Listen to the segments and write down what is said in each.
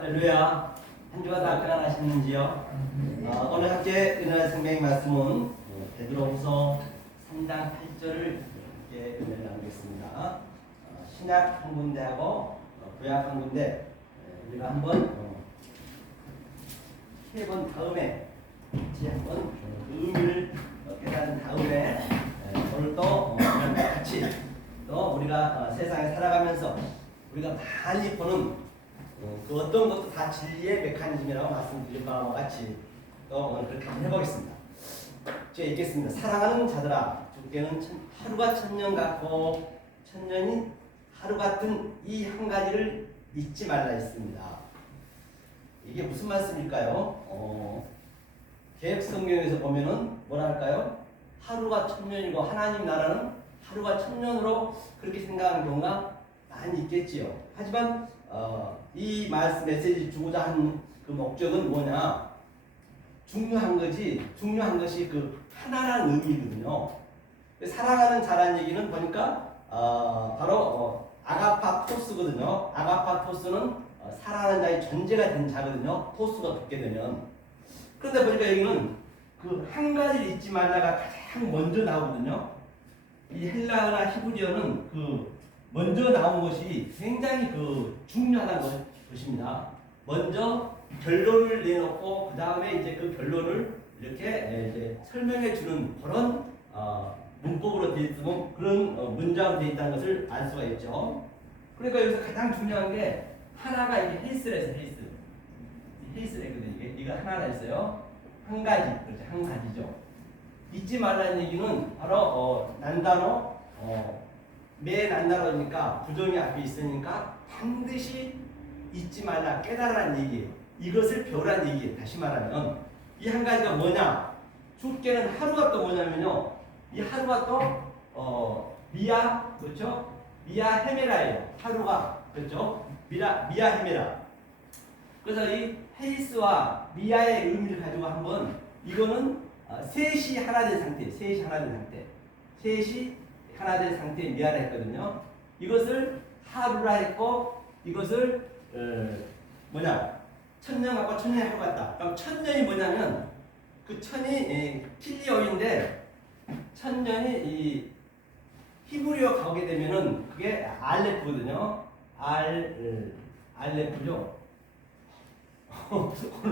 할렐루야. 한 주가 다 평안하셨는지요? 어, 오늘 함께 은혜의 생명의 말씀은 어, 베드로후서 3장 8절을 함께 은혜를 나누겠습니다. 어, 신약 한 군데하고 어, 구약 한 군데 에, 우리가 한번 어, 해본 다음에 같이 한번 그 의미를 어, 깨달은 다음에 에, 오늘 또 어, 같이 또 우리가 어, 세상에 살아가면서 우리가 많이 보는 어, 그 어떤 것도 다 진리의 메커니즘이라고 말씀드린 바와 같이 또 오늘 그렇게 한번 해보겠습니다. 제가 읽겠습니다. 사랑하는 자들아, 주께는 천, 하루가 천년 같고 천년이 하루 같은 이 한 가지를 잊지 말라 했습니다. 이게 무슨 말씀일까요? 어, 계획 성경에서 보면은 뭐라 할까요? 하루가 천년이고 하나님 나라는 하루가 천년으로 그렇게 생각하는 경우가 많이 있겠지요. 하지만 어, 이 말씀 메시지 주고자 하는 그 목적은 뭐냐? 중요한 거지. 중요한 것이 그 하나라는 의미거든요. 사랑하는 자란 얘기는 보니까 어, 바로 어, 아가파 토스거든요. 아가파 토스는 어, 사랑하는 자의 존재가 된 자거든요. 토스가 붙게 되면. 그런데 보니까 여기는 그 한 가지를 잊지 말라가 가장 먼저 나오거든요. 이 헬라어나 히브리어는 그 먼저 나온 것이 굉장히 그 중요하다는 것- 것입니다. 먼저 결론을 내놓고 그 다음에 이제 그 결론을 이렇게 에, 이제 설명해 주는 그런 어, 문법으로 되어 있으면 그런 어, 문장으로 되어 있다는 것을 알 수가 있죠. 그러니까 여기서 가장 중요한 게 하나가 이게 헬스래서 헬스. 헬스래거든요. 이게 이거 하나라 했어요. 한 가지, 그렇죠. 한 가지죠. 잊지 말라는 얘기는 바로 어, 난단어 어, 매 난단어니까 부정이 앞에 있으니까 반드시 잊지 말라 깨달으라는 얘기예요. 이것을 배우라는 얘기예요. 다시 말하면 이 한 가지가 뭐냐? 주께는 하루가 또 뭐냐면요. 이 하루가 또 어, 미아 그렇죠? 미아 헤메라예요. 하루가 그렇죠? 미라 미아 헤메라. 그래서 이 헤이스와 미아의 의미를 가지고 한번 이거는 어, 셋이 하나 된 상태, 셋이 하나 된 상태, 셋이 하나 된 상태의 미아라 했거든요. 이것을 하루라 했고 이것을 어, 뭐냐 천년 갖고 천년이 하루 같다. 그럼 천년이 뭐냐면 그 천이 예, 필리어인데 천년이 이 히브리어 가게 되면은 그게 알레프거든요. 알 어, 알레프죠.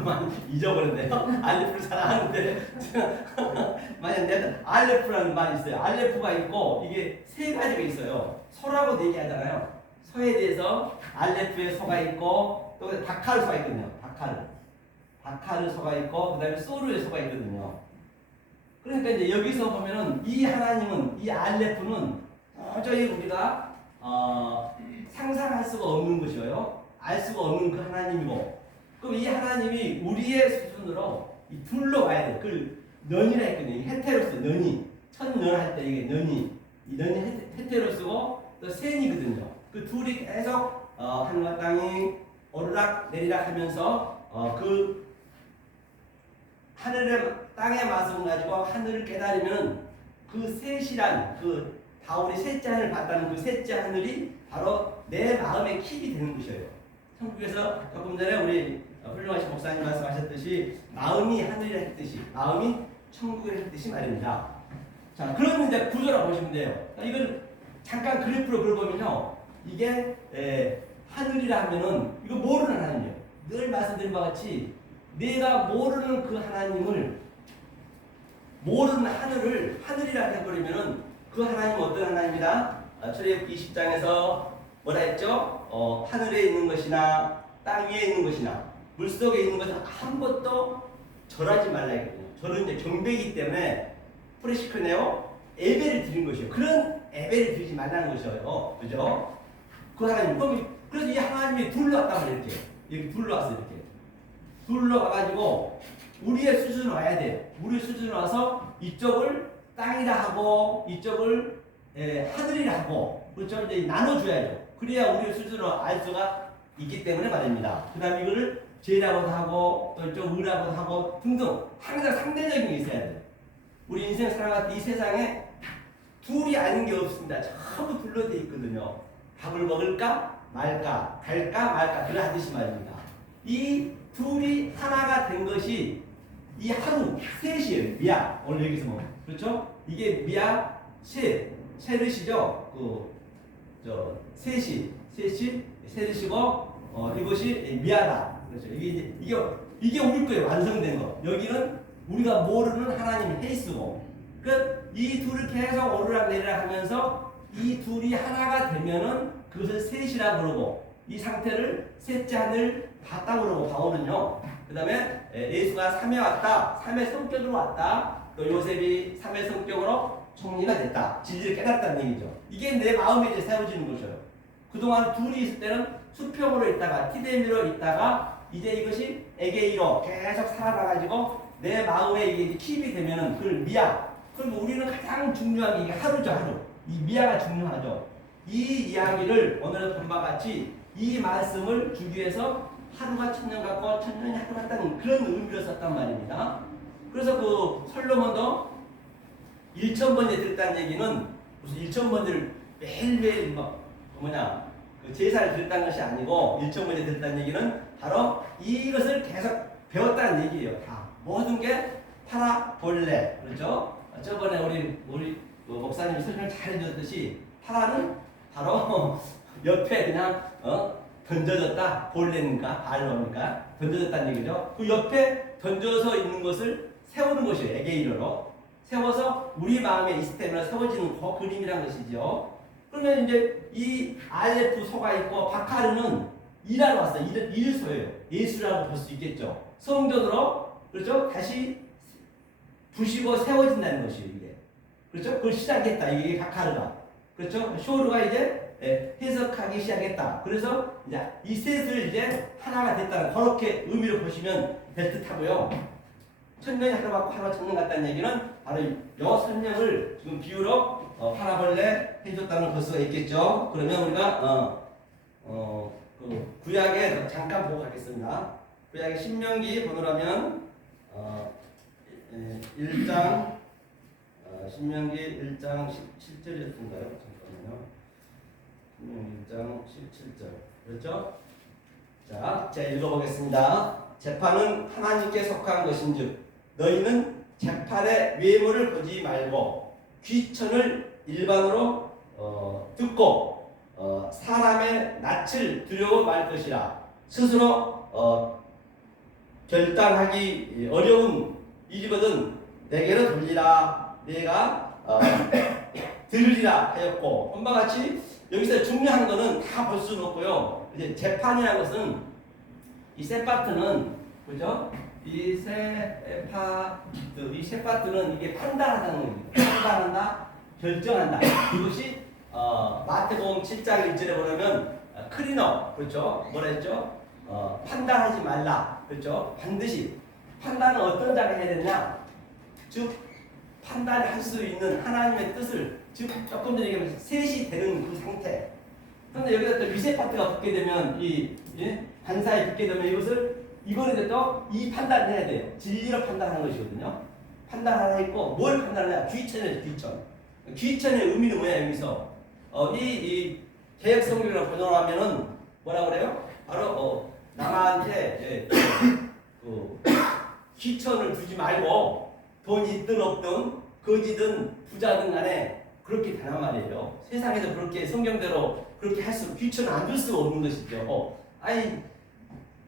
많이 잊어버렸네요. 알레프를 잘 아는데 만약 내가 알레프라는 말이 있어요. 알레프가 있고 이게 세 가지가 있어요. 소라고 얘기하잖아요. 소에 대해서 알레프의 소가 있고 또 다카르 소가 있거든요. 다카르. 다카르 소가 있고 그다음에 소르의 소가 있거든요. 그러니까 이제 여기서 보면은 이 하나님은 이 알레프는 도저히 우리가 어, 상상할 수가 없는 것이에요. 알 수가 없는 그 하나님이고 그럼 이 하나님이 우리의 수준으로 이 둘러와야 돼. 그 nen이라 했거든요. 헤테로스 nen이 첫년 할때 이게 nen이 이 헤테- 헤테로스고 또 센이거든요. 그 둘이 계속 어, 하늘과 땅이 오르락 내리락 하면서 어, 그 하늘의 땅의 맛을 가지고 하늘을 깨달으면 그 셋이란 그 바울이 셋째 하늘을 봤다는 그 셋째 하늘이 바로 내 마음의 킵이 되는 것이에요. 천국에서 조금 전에 우리 훌륭하신 목사님 말씀하셨듯이 마음이 하늘이라 했듯이 마음이 천국이라 했듯이 말입니다. 자, 그런 이제 구조라고 보시면 돼요. 자, 이걸 잠깐 그래프로 그려보면요. 이게 에, 하늘이라 하면은 이거 모르는 하나님이에요. 늘 말씀드린 바와 같이 내가 모르는 그 하나님을 모르는 하늘을 하늘이라 해버리면은 그 하나님은 어떤 하나님이다? 아, 출애굽기 20장에서 뭐라 했죠? 어, 하늘에 있는 것이나 땅 위에 있는 것이나 물 속에 있는 것은 아무것도 절하지 말라 했거든요. 절은 이제 경배이기 때문에 프레시크네오 예배를 드린 것이요. 그런 예배를 드리지 말라는 것이에요. 그죠? 그 하나님. 그럼 그래서 이 하나님이 둘러왔단 말이에요. 이렇게. 이렇게 둘러왔어 이렇게. 둘러와가지고 우리의 수준으로 와야 돼. 우리 수준으로 와서 이쪽을 땅이라 하고 이쪽을 에, 하늘이라 하고 그렇죠? 이제 나눠줘야죠. 그래야 우리 수준으로 알 수가 있기 때문에 말입니다. 그 다음에 이거를 죄라고도 하고 또 이쪽 의라고도 하고 등등 항상 상대적인 게 있어야 돼. 우리 인생 살아갈 때 이 세상에 둘이 아닌 게 없습니다. 전부 둘러져 있거든요. 밥을 먹을까 말까 갈까 말까 그러 하듯이 말입니다. 이 둘이 하나가 된 것이 이 하루 셋이에요. 미야. 오늘 여기서 뭐 그렇죠? 이게 미야 셋 셋이죠. 그저 셋이 셋이 셋이고 어 이것이 미야다. 그렇죠. 이게 이제 이게 이게 우리 거예요. 완성된 거. 여기는 우리가 모르는 하나님 헤이스고. 그이 둘을 계속 오르락 내리락 하면서 이 둘이 하나가 되면은 그것을 셋이라 부르고 이 상태를 셋째 하늘 봤다 그러고 바울은요. 그다음에 예수가 삼에 왔다, 삼의 성격으로 왔다. 또 요셉이 삼의 성격으로 총리가 됐다. 진리를 깨달았다는 얘기죠. 이게 내 마음에 이제 세워지는 것이에요. 그동안 둘이 있을 때는 수평으로 있다가 티데미로 있다가 이제 이것이 에게이로 계속 살아나가지고 내 마음에 이게 킵이 되면은 그걸 미야. 그럼 우리는 가장 중요한 게 하루죠 하루. 이 미야가 중요하죠. 이 이야기를 오늘은 본바 같이 이 말씀을 주기 위해서 하루가 천년 같고 천년이 하루 같다는 그런 의미로 썼단 말입니다. 그래서 그 솔로몬도 1천 번째 들었다는 얘기는 무슨 1천 번을 매일매일 막 뭐냐 그 제사를 드렸다는 것이 아니고 1천 번째 들었다는 얘기는 바로 이것을 계속 배웠다는 얘기예요. 다 모든 게 파라 본래 그렇죠? 저번에 우리 우리 그 목사님이 설명 잘 해주셨듯이 파라는 바로 옆에 그냥 어 던져졌다 본래니까 발로니까 던져졌다는 얘기죠. 그 옆에 던져서 있는 것을 세우는 것이에요. 에게이러로 세워서 우리 있을 때면 세워지는 그 그림이란 것이죠. 그러면 이제 이 알레프 소가 있고 바카르는 일하러 왔어요. 일, 일소예요. 예수라고 볼 수 있겠죠. 성전으로 그렇죠? 다시 부시고 세워진다는 것이에요. 이게 그렇죠? 그걸 시작했다. 이게 바카르가 그렇죠? 쇼르가 이제 예, 해석하기 시작했다. 그래서 이제 이 셋을 이제 하나가 됐다는 그렇게 의미를 보시면 될 듯하고요. 천년이 하루 받고 하루가 천년 같다는 얘기는 바로 여 설명을 지금 비유로 어, 파라벌레 해줬다는 걸 수가 있겠죠. 그러면 우리가 어, 어, 그 구약에 잠깐 보고 가겠습니다. 구약의 신명기 보느라면 어, 1장 어, 신명기 1장 17절이었던가요? 잠깐만요. 신명기 1장 17절 그렇죠? 자, 제가 읽어보겠습니다. 재판은 하나님께 속한 것인즉 너희는 재판의 외모를 보지 말고 귀천을 일반으로 어, 듣고 어, 사람의 낯을 두려워 말 것이라 스스로 어, 결단하기 어려운 일이거든 내게로 돌리라 내가 어, 들으리라 하였고 본바 같이 여기서 중요한 거는 다 볼 수는 없고요 이제 재판이라는 것은 이 세파트는 그죠? 이 세파트 이 세파트는 이게 판단하다는 겁니다. 판단한다, 결정한다. 이것이 어, 마태복음 7장 1절에 보면 어, 크리너 그렇죠? 뭐라 했죠? 어, 판단하지 말라 그렇죠? 반드시 판단은 어떤 자가 해야 되냐? 즉 판단할 수 있는 하나님의 뜻을 즉 조금 전에 얘기한 셋이 되는 그 상태. 그런데 여기다 또 리세 파트가 붙게 되면 이 예? 반사에 붙게 되면 이것을 이거는 또이 판단을 해야 돼요. 진리로 판단하는 것이거든요. 판단 하나 있고 뭘 판단하냐? 귀천이에요, 귀천. 귀천의 의미는 뭐야 여기서? 어, 이, 이 개혁 성경을 보존하면은 뭐라 그래요? 바로 어, 남한테 예, 그 귀천을 두지 말고 돈 있든 없든 거지든 부자든 간에 그렇게 되란 말이에요. 세상에서 그렇게 성경대로 그렇게 할 수, 귀천을 안 줄 수가 없는 것이죠. 어, 아니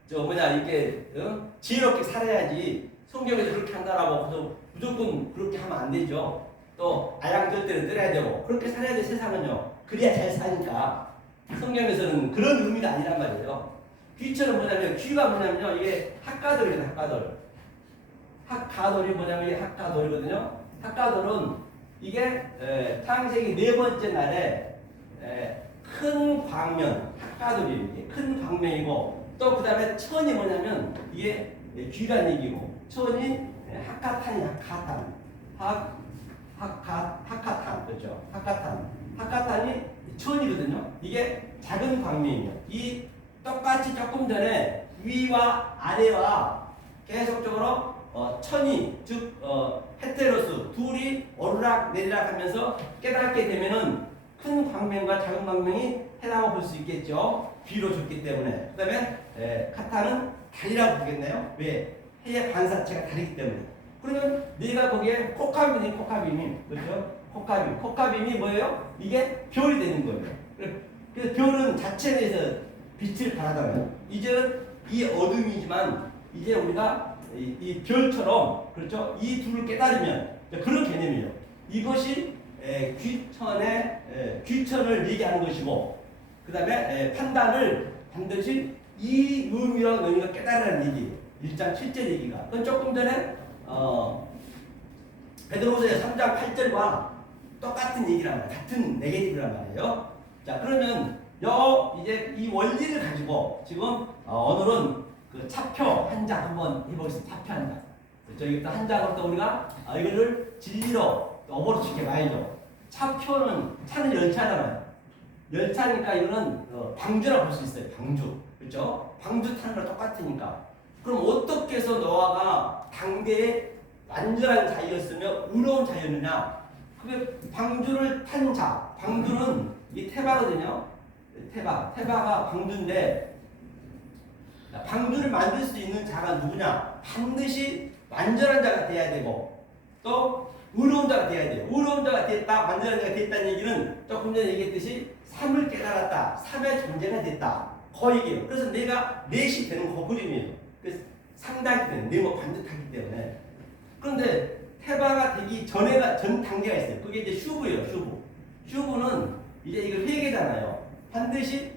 저 뭐냐 이게 어? 지혜롭게 살아야지 성경에서 그렇게 한다라고 해서 무조건 그렇게 하면 안 되죠. 또 아양절대를 들어야 되고 그렇게 살아야 돼 세상은요. 그래야 잘 사니까 성경에서는 그런 의미가 아니란 말이에요. 귀처럼 뭐냐면 귀가 뭐냐면요 이게 학가돌이에요 학가돌. 학가돌이 뭐냐면 이게 학가돌이거든요. 학가돌은 이게 에, 창세기 네 번째 날에 에, 큰 광면 학가돌이 큰 광명이고 또 그다음에 천이 뭐냐면 이게 귀란 얘기고 천이 학가탄이 학가탄 학 학가 학가탄 그렇죠 학가탄 학가탄이 천이거든요 이게 작은 광명이에요 이 똑같이 조금 전에 위와 아래와 계속적으로 어, 천이 즉 어, 헤테로스 둘이 오르락 내리락 하면서 깨닫게 되면은 큰 광명과 작은 광명이 해라고 볼수 있겠죠. 비로 줬기 때문에. 그 다음에 카타는 달이라고 보겠나요? 왜? 해의 반사체가 다르기 때문에. 그러면 내가 거기에 코카빈이 코카빈이 그렇죠? 코카빈 코카빈이 뭐예요? 이게 별이 되는 거예요. 그래서 별은 자체 내에서 빛을 발하잖아요. 이제는 이 어둠이지만 이제 우리가 이, 이 별처럼 그렇죠? 이 둘을 깨달으면 그런 개념이에요. 이것이 에, 귀천의 에, 귀천을 얘기하는 것이고 그 다음에 판단을 반드시 이 의미로 너희가 깨달으라는 얘기 1장 7절 얘기가 그건 조금 전에 어, 베드로서의 3장 8절과 똑같은 얘기란 말이에요. 같은 네게티브란 말이에요. 자 그러면 여 이제 이 원리를 가지고 지금 어, 오늘은 그 차표 한 장 한번 해보겠습니다. 차표 한 장. 그렇죠? 이것도 한 장으로 또 우리가 아, 이거를 진리로 어버로 지켜 봐야죠. 차표는 차는 열차잖아요. 열차니까 이거는 어, 방주라고 볼 수 있어요. 방주. 그렇죠? 방주 타는 거랑 똑같으니까. 그럼 어떻게 해서 노아가 당대의 완전한 자유였으며 의로운 자유였느냐? 그게 방주를 탄 자. 방주는 이 태바거든요. 태바. 태바가 방주인데 자, 방주를 만들 수 있는 자가 누구냐? 반드시 완전한 자가 돼야 되고 또 의로운 자가 돼야 돼요. 의로운 자가 됐다, 완전한 자가 됐다는 얘기는 조금 전에 얘기했듯이 삶을 깨달았다, 삶의 존재가 됐다. 그 얘기예요. 그래서 내가 넷이 되는 그 그림이에요. 그래서 상당히 되는 내모 반듯하기 때문에. 그런데 태바가 되기 전에가 전 단계가 있어요. 그게 이제 슈브예요. 슈브. 슈브는 이제 이거 회개잖아요. 반드시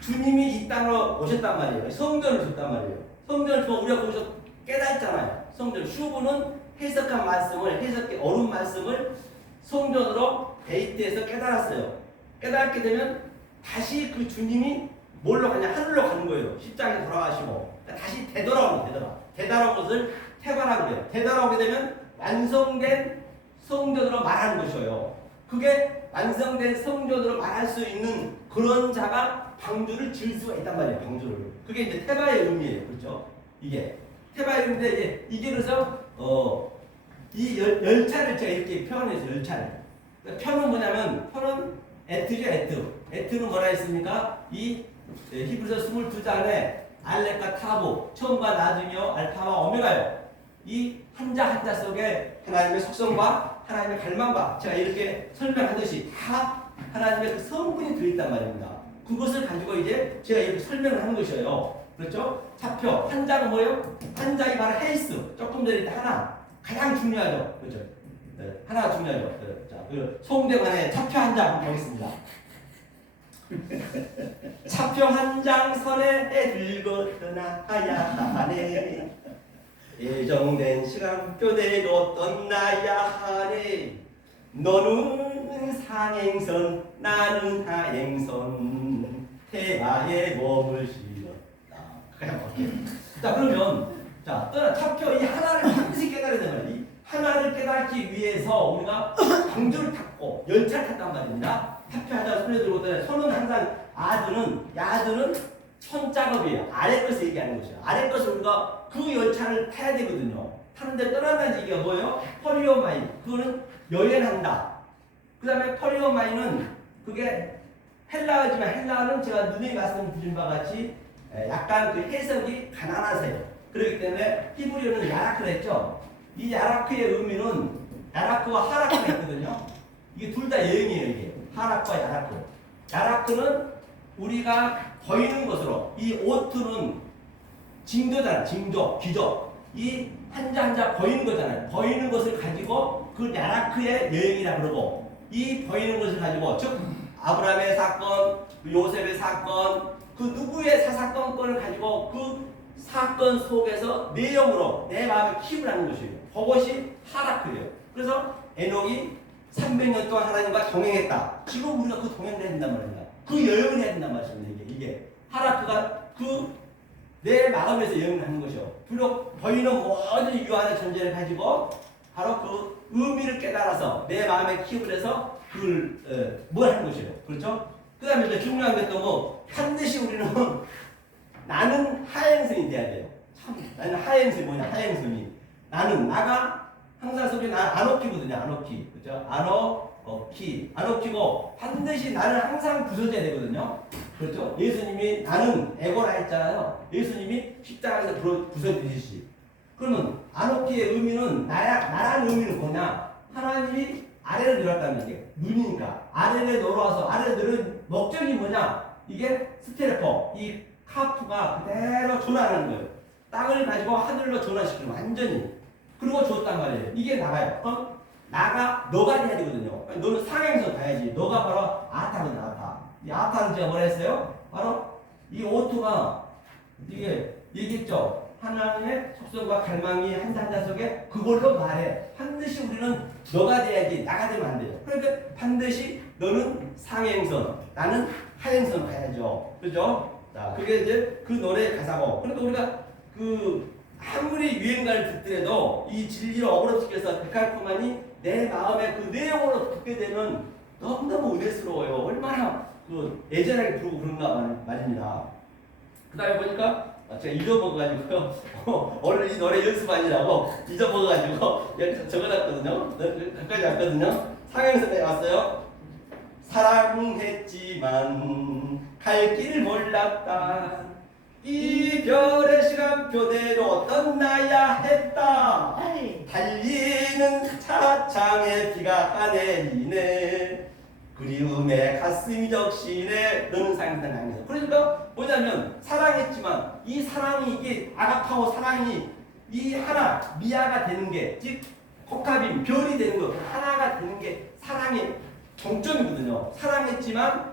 주님이 이 땅으로 오셨단 말이에요. 성전을 줬단 말이에요. 성전을 주고 우리가 거기서 깨닫잖아요. 성전 슈브는 해석한 말씀을 해석해 어른 말씀을 성전으로 데이트해서 깨달았어요. 깨닫게 되면 다시 그 주님이 뭘로 가냐 하늘로 가는 거예요. 십장에 돌아가시고 그러니까 다시 되돌아오는 되돌아 되돌아온 것을 태반하고 그래요. 되돌아오게 되면 완성된 성전으로 말하는 것이에요. 그게 완성된 성전으로 말할 수 있는 그런 자가 방주를 지을 수가 있단 말이에요. 방주를. 그게 이제 태바의 의미예요. 그렇죠? 이게 태바의 의미인데 이제 이게 그래서 어, 이 열, 열차를 제가 이렇게 표현해서 열차를. 그러니까 표는 뭐냐면 표는 에트죠 에트. 에트는 뭐라 했습니까? 이 예, 히브리서 22장에 알렉과 타보, 처음과 나중이요, 알파와 오메가요. 이 한자 한자 속에 하나님의 속성과 하나님의 갈망과 제가 이렇게 설명하듯이 다 하나님의 그 성분이 들어있단 말입니다. 그것을 가지고 이제 제가 이렇게 설명을 하는 것이에요. 그렇죠? 차표 한자는 뭐예요? 한자이 바로 헤이스. 조금 전에 하나 가장 중요하죠. 그렇죠? 네, 하나가 중요하죠. 네, 자, 그 송대관의 차표 한자 한번 보겠습니다. 차표 한 장 선에 들고 떠나야 하네 예정된 시간 표대로 떠나야 하네 너는 상행선 나는 하행선. 태아에 몸을 실었다. 자 그러면 자 떠나 차표 이 하나를 반드시 깨달아야 되는 거야. 이 하나를 깨닫기 위해서 우리가 방주를 탔고 열차를 탔단 말입니다. 차표하다 손에 들고 떠나 손은 항상 아드는 야드는 손 작업이에요. 아래 것을 얘기하는 것이에요. 아래 것을 우리가 그 열차를 타야 되거든요. 타는데 떠난다는 얘기가 뭐예요? 펄리오마인. 그거는 여행한다. 그 다음에 펄리오마인은 그게 헬라어지만 헬라어는 제가 눈에 말씀드린 바와 같이 에, 약간 그 해석이 가난하세요. 그렇기 때문에 히브리어는 야라크를 했죠. 이 야라크의 의미는 야라크와 하라크가 있거든요. 이게 둘 다 여행이에요. 이게 하라크와 야라크. 야라크는 우리가 보이는 것으로 이 오트는 징조잖아. 징조 기조. 이 한자 한자 보이는 거잖아요. 보이는 것을 가지고 그 야라크의 여행이라 그러고 이 보이는 것을 가지고 즉 아브라함의 사건 요셉의 사건 그 누구의 사사건건을 가지고 그 사건 속에서 내용으로 내 마음에 킵을 하는 것이에요. 그것이 하라크예요. 그래서 에녹이 300년 동안 하나님과 동행했다. 지금 우리가 그 동행을 해야 된단 말입니다. 그 여행을 해야 된단 말씀입니다. 이게, 이게 하라크가 그 내 마음에서 여행을 하는 것이요. 비록 보이는 모든 유한의 존재를 가지고 바로 그 의미를 깨달아서 내 마음에 키우을 해서 그걸 어, 뭘 하는 것이에요. 그렇죠? 그 다음에 이제 중요한 게 또 뭐 반드시 우리는 나는 하행성이 돼야 돼요. 참 나는 하행성이 뭐냐 하행성이 나는 나가 항상 속에 나 아노키거든요. 아노키 그죠? 아노 어키 안 엎키고 반드시 나는 항상 부서져야 되거든요. 그렇죠? 예수님이 나는 에고라 했잖아요. 예수님이 십자가에서 부서지듯이. 그러면 안옥기의 의미는 나야 나라는 의미는 뭐냐? 하나님이 아래로 내려왔다는 게 눈이니까 아래로 내려와서 아래로 내려온 목적이 뭐냐? 이게 스테레퍼 이 카프가 그대로 전환하는 거예요. 땅을 가지고 하늘로 전환시키는. 완전히. 그리고 줬단 말이에요. 이게 나가요. 그럼 나가 너가 돼야 되거든요. 너는 상행선 가야지. 너가 바로 아타거든 아타. 제가 뭐라 했어요? 바로 이 오토가 이게 얘기했죠. 하나님의 속성과 갈망이 한 단자 속에 그걸로 말해. 반드시 우리는 너가 돼야지 나가 되면 안 돼요. 그러니까 반드시 너는 상행선, 나는 하행선 가야죠. 그죠? 자, 그게 이제 그 노래의 가사고. 그러니까 우리가 그 아무리 유행가를 듣더라도 이 진리를 어그러지켜서 데칼코만이 내 마음에 그 내용으로 듣게 되면 너무너무 은혜스러워요. 얼마나 그 애절하게 부르고 그런가 말- 말입니다. 그 다음에 보니까 아, 제가 잊어먹어가지고요. 오늘 이 노래 연습 아니라고 잊어먹어가지고 여기 적어놨거든요. 여기까지 왔거든요. 상행선에 왔어요. 사랑했지만 갈 길 몰랐다. 이별의 시간표대로 떠나야 했다. 달리는 차창에 비가 내리네. 그리움에 가슴이 적시네. 너는 상상이 아니죠. 그러니까 뭐냐면 사랑했지만 이 사랑이 이게 아가파오 사랑이 이 하나 미아가 되는 게즉 코카빈 별이 되는 거 하나가 되는 게 사랑의 정점이거든요. 사랑했지만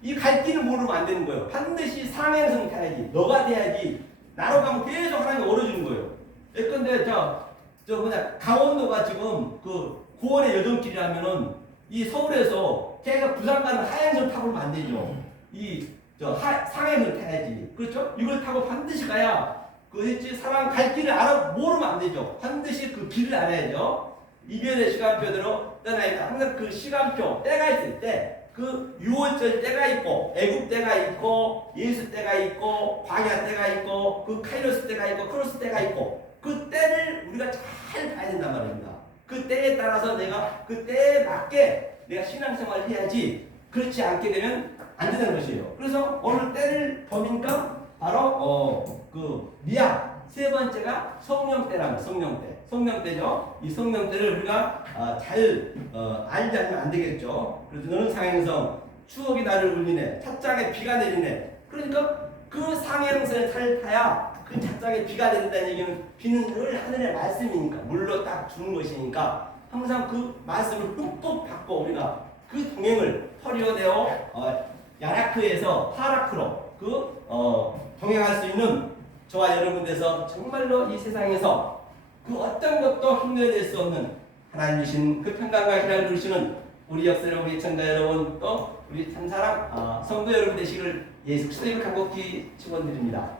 이 갈 길을 모르면 안 되는 거예요. 반드시 상행선 가야지. 너가 돼야지. 나로 가면 계속 하나님이 얼어주는 거예요. 예컨대 저, 저 뭐냐, 강원도가 지금 그 9월의 여정길이라면은 이 서울에서 걔가 부산 가는 하행선 타고 안 되죠. 이, 저, 하, 상행을 타야지. 그렇죠? 이걸 타고 반드시 가야 그 했지 사람 갈 길을 알아, 모르면 안 되죠. 반드시 그 길을 알아야죠. 이별의 시간표대로 떠나야 돼. 항상 그 시간표, 때가 있을 때, 그 유월절 때가 있고, 애국 때가 있고, 예수 때가 있고, 광야 때가 있고, 그 카이로스 때가 있고, 크로스 때가 있고, 그 때를 우리가 잘 봐야 된단 말입니다. 그 때에 따라서 내가 그 때에 맞게 내가 신앙생활을 해야지, 그렇지 않게 되면 안 되는 것이에요. 그래서 오늘 때를 보니까 바로, 어, 그, 미약. 세 번째가 성령 때라면 성령 때. 성령 때죠. 이 성령 때를 우리가 아, 잘 어, 알지 않으면 안 되겠죠. 그래서 너는 상행성, 추억이 나를 울리네. 찻장에 비가 내리네. 그러니까 그 상행선을 잘 타야 그 찻장에 비가 내린다는 얘기는 비는 늘 하늘의 말씀이니까 물로 딱 주는 것이니까 항상 그 말씀을 흠뻑 받고 우리가 그 동행을 터리어내어 어, 야라크에서 파라크로 그 어, 동행할 수 있는 저와 여러분 돼서 정말로 이 세상에서 그 어떤 것도 흉내낼 수 없는 하나님이신 그 평강과 희락을 누리시는 우리 역사를 우리 청자 여러분 또 우리 참사랑 어, 성도 여러분 되시기를 예수 그리스도의 간곡히 축원드립니다.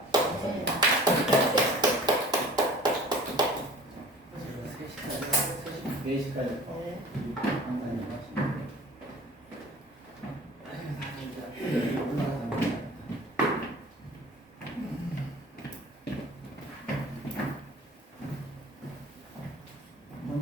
4시까지. 네. 항상 일하시면